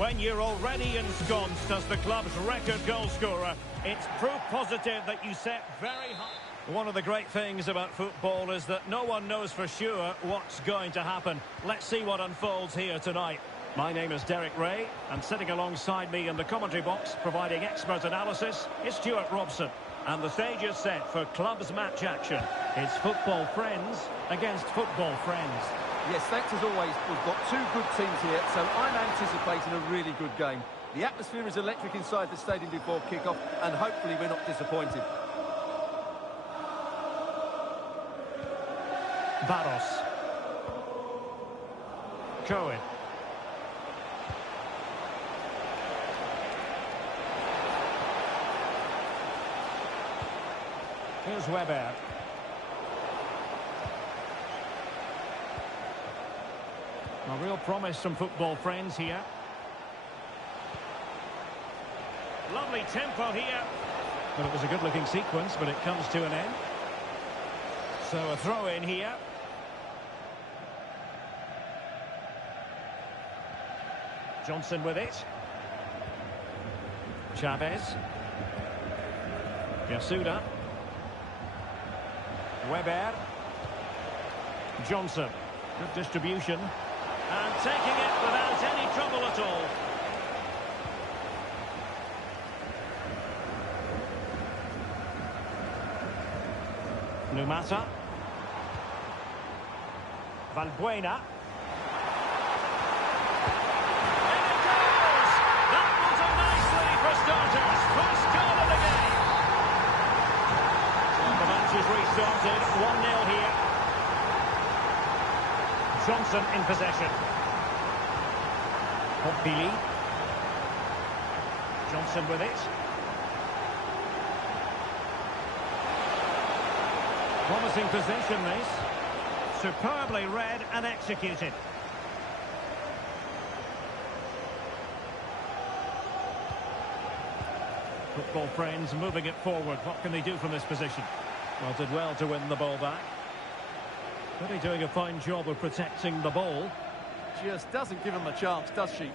When you're already ensconced as the club's record goal scorer, it's proof positive that you set very high. One of the great things about football is that no one knows for sure what's going to happen. Let's see what unfolds here tonight. My name is Derek Ray, and sitting alongside me in the commentary box, providing expert analysis, is Stuart Robson. And the stage is set for clubs match action. It's football friends against football friends. Yes, thanks as always. We've got two good teams here, so I'm anticipating a really good game. The atmosphere is electric inside the stadium before kick-off, and hopefully we're not disappointed. Barros. Cohen. Here's Weber. A real promise from football friends here. Lovely tempo here. But it was a good-looking sequence, but it comes to an end. So a throw in here. Johnson with it. Chavez. Yasuda. Weber. Johnson. Good distribution. And taking it without any trouble at all. Numata. Valbuena. And it goes! That was a nicely for starters. First goal of the game. So the match is restarted. 1-0 here. Johnson in possession. Pompili. Johnson with it. Promising position, this. Superbly read and executed. Football friends moving it forward. What can they do from this position? Well, did well to win the ball back. Really doing a fine job of protecting the ball. Just doesn't give him a chance, does she?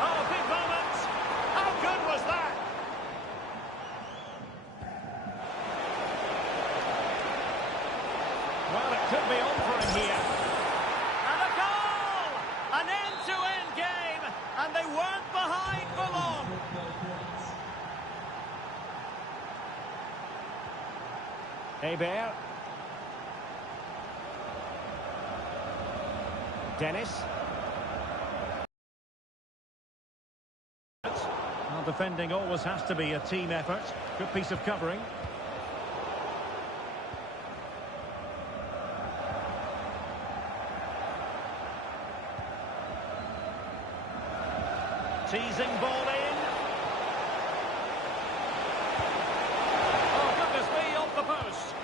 Oh, big moment! How good was that? Well, it could be on for him here. And a goal! An end-to-end game, and they weren't behind for long. Hebert. Dennis. Well, defending always has to be a team effort. Good piece of covering. Teasing ball in. Oh, goodness me, off the post.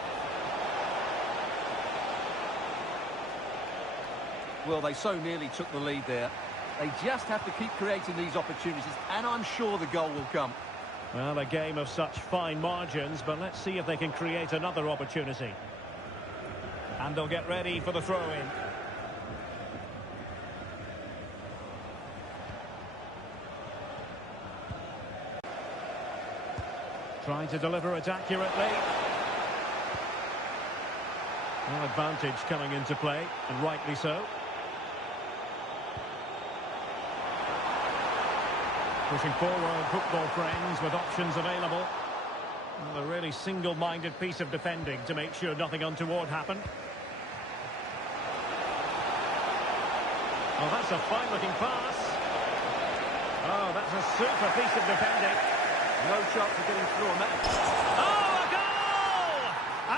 Well, they so nearly took the lead there. They just have to keep creating these opportunities, and I'm sure the goal will come. Well, a game of such fine margins, but let's see if they can create another opportunity. And they'll get ready for the throw-in. Trying to deliver it accurately. Well, advantage coming into play, and rightly so. Pushing forward, football friends, with options available. Well, a really single-minded piece of defending to make sure nothing untoward happened. Oh, that's a fine-looking pass. Oh, that's a super piece of defending. No chance of getting through on that. Oh, a goal!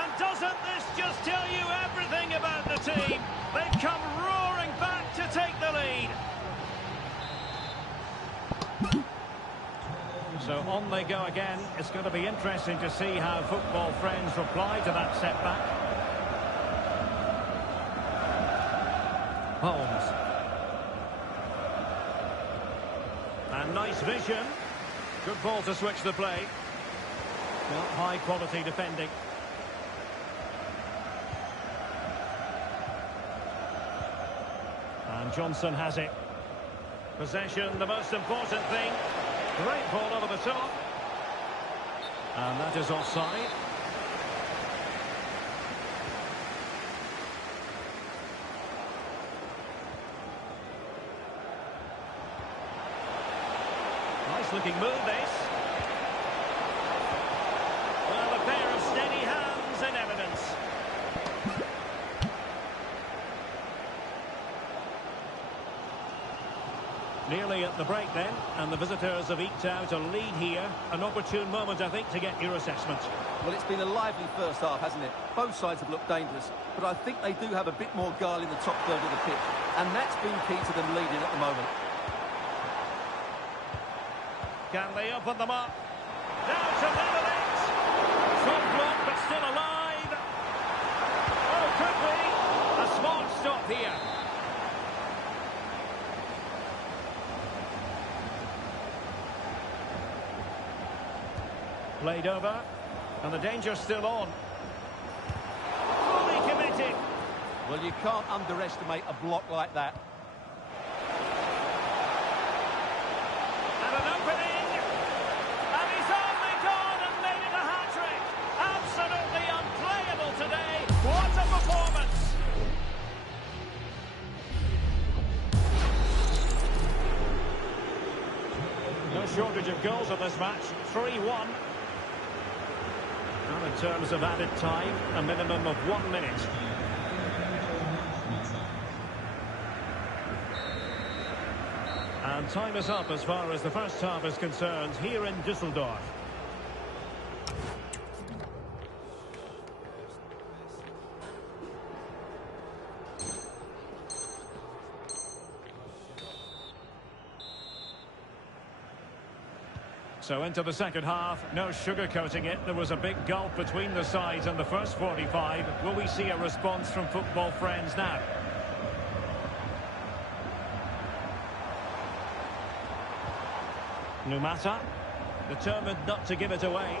And doesn't this just tell you everything about the team? They've come roaring back to take the lead. So on they go again. It's going to be interesting to see how football friends reply to that setback. Holmes. And nice vision. Good ball to switch the play. Well, high quality defending. And Johnson has it. Possession, the most important thing. Great ball over the top. And that is offside. Nice looking move, this. Well, a pair of steady hands in evidence. Nearly at the break then, and the visitors have eked out a lead here. An opportune moment, I think, to get your assessment. Well, it's been a lively first half, hasn't it? Both sides have looked dangerous, but I think they do have a bit more guile in the top third of the pitch, and that's been key to them leading at the moment. Can they open them up? Now to level it! Top block, but still alive! Oh, could be! A smart stop here. Played over, and the danger's still on. Fully committed. Well, you can't underestimate a block like that. And an opening, and he's only gone and made it a hat-trick. Absolutely unplayable today. What a performance! No shortage of goals in this match. 3-1. And in terms of added time, a minimum of 1 minute. And time is up as far as the first half is concerned here in Düsseldorf. So into the second half, no sugarcoating it. There was a big gulf between the sides in the first 45. Will we see a response from football friends now? Numata, determined not to give it away.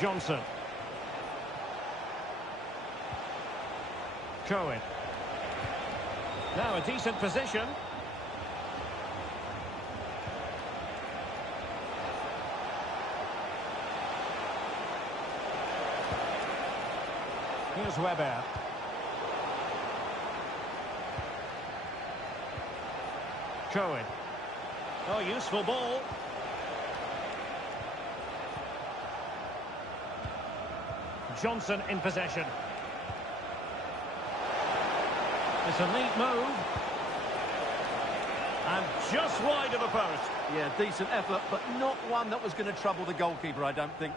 Johnson. Cohen. Now a decent position. Here's Weber. Cohen. Oh, useful ball. Johnson in possession. It's a neat move. And just wide of the post. Yeah, decent effort, but not one that was going to trouble the goalkeeper, I don't think.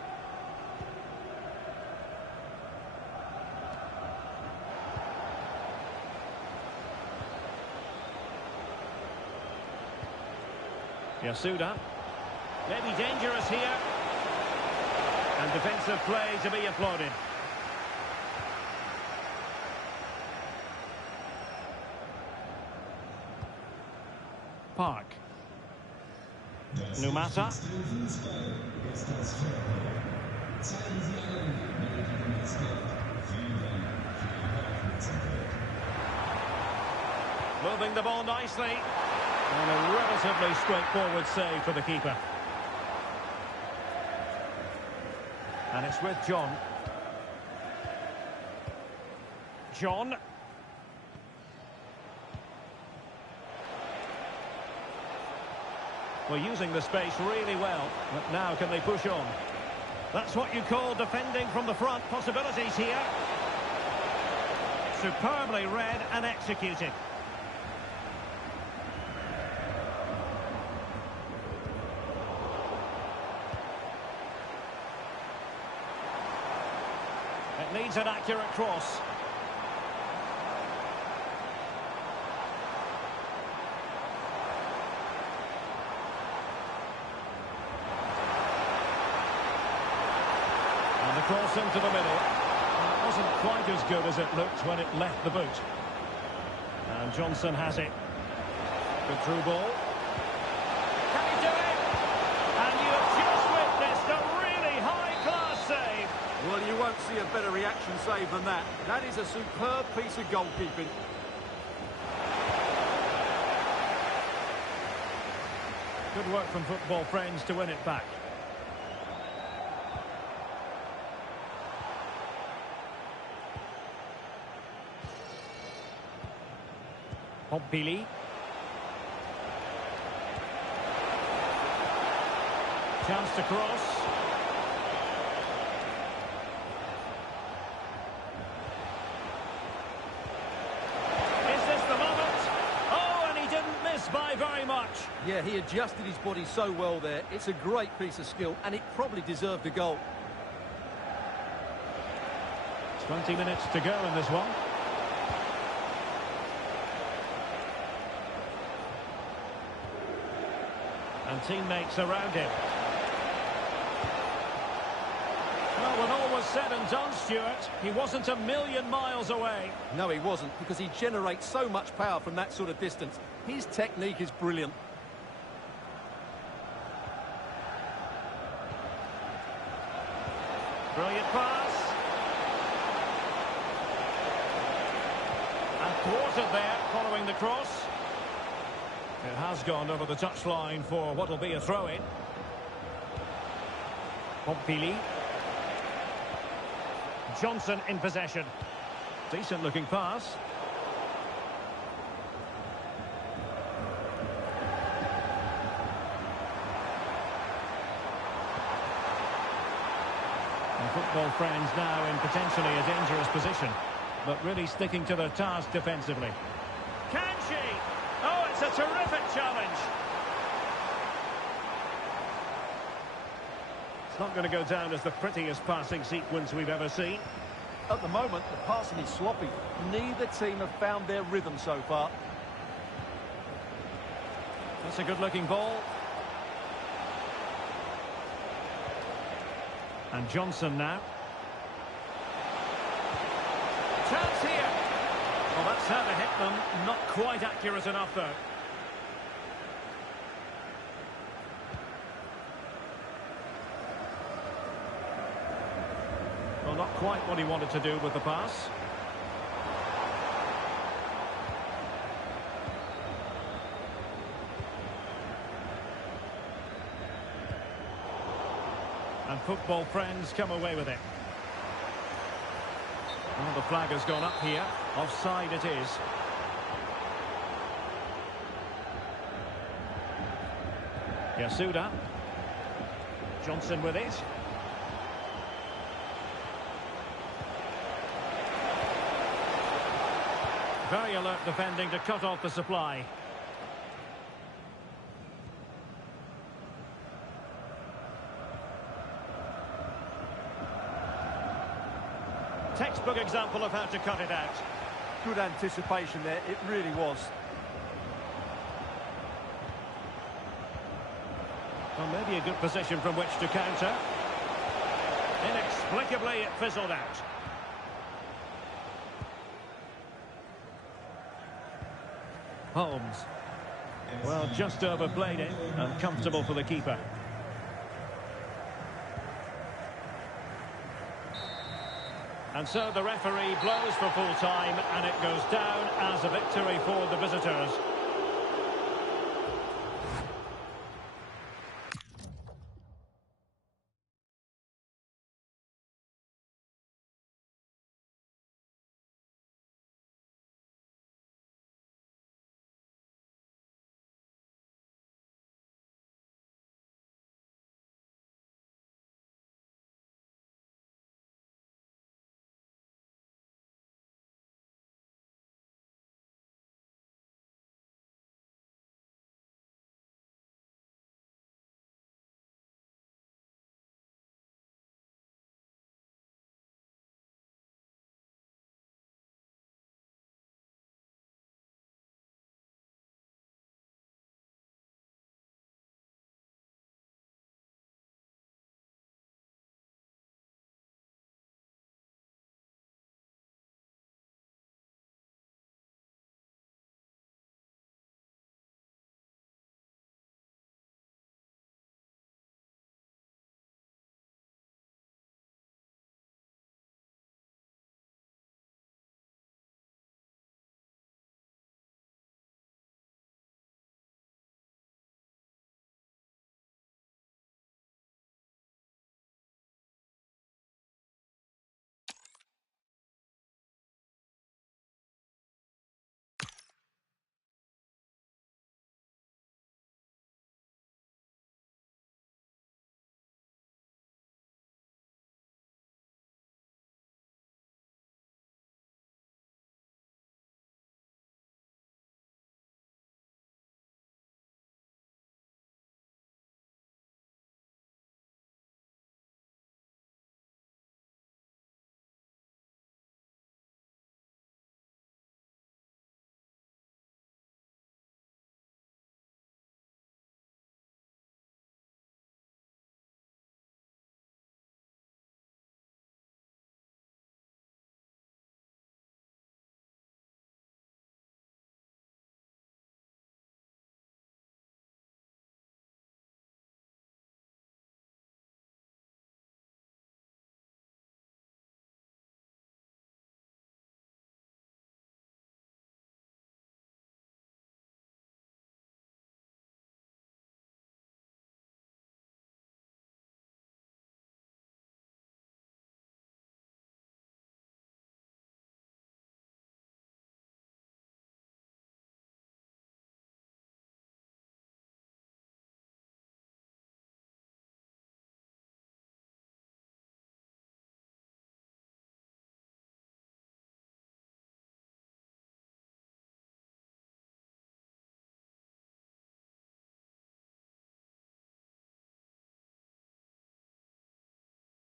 Yasuda. Maybe dangerous here. And defensive play to be applauded. Park. Numata. Moving the ball nicely. And a relatively straightforward save for the keeper. And it's with John. John. We're using the space really well. But now can they push on? That's what you call defending from the front. Possibilities here. Superbly read and executed. It needs an accurate cross. And the cross into the middle. It wasn't quite as good as it looked when it left the boot. And Johnson has it. Good through ball. Can he do it? And you have just witnessed a really high-class save. Well, you won't see see a better reaction save than that. That is a superb piece of goalkeeping. Good work from football friends to win it back. Pompili. Chance to cross. Is this the moment? Oh, and he didn't miss by very much. Yeah, he adjusted his body so well there. It's a great piece of skill, and it probably deserved a goal. 20 minutes to go in this one. And teammates around him. Well, when all was said and done, Stuart, he wasn't a million miles away. No, he wasn't, because he generates so much power from that sort of distance. His technique is brilliant. Brilliant pass. And thwarted there, following the cross. It has gone over the touchline for what will be a throw-in. Pompili. Johnson in possession. Decent-looking pass. And football friends now in potentially a dangerous position, but really sticking to their task defensively. Can she? Oh, it's a terrific challenge. It's not going to go down as the prettiest passing sequence we've ever seen. At the moment, the passing is sloppy. Neither team have found their rhythm so far. That's a good-looking ball. And Johnson now. Chance here. Well, that's how they hit them. Not quite accurate enough, though. Well, not quite what he wanted to do with the pass. And football friends come away with it. Well, the flag has gone up here. Offside it is. Yasuda. Johnson with it. Very alert defending to cut off the supply. Textbook example of how to cut it out. Good anticipation there, it really was. Well, maybe a good position from which to counter. Inexplicably, it fizzled out. Holmes. Well, just overplayed it, and comfortable for the keeper. And so the referee blows for full time, and it goes down as a victory for the visitors.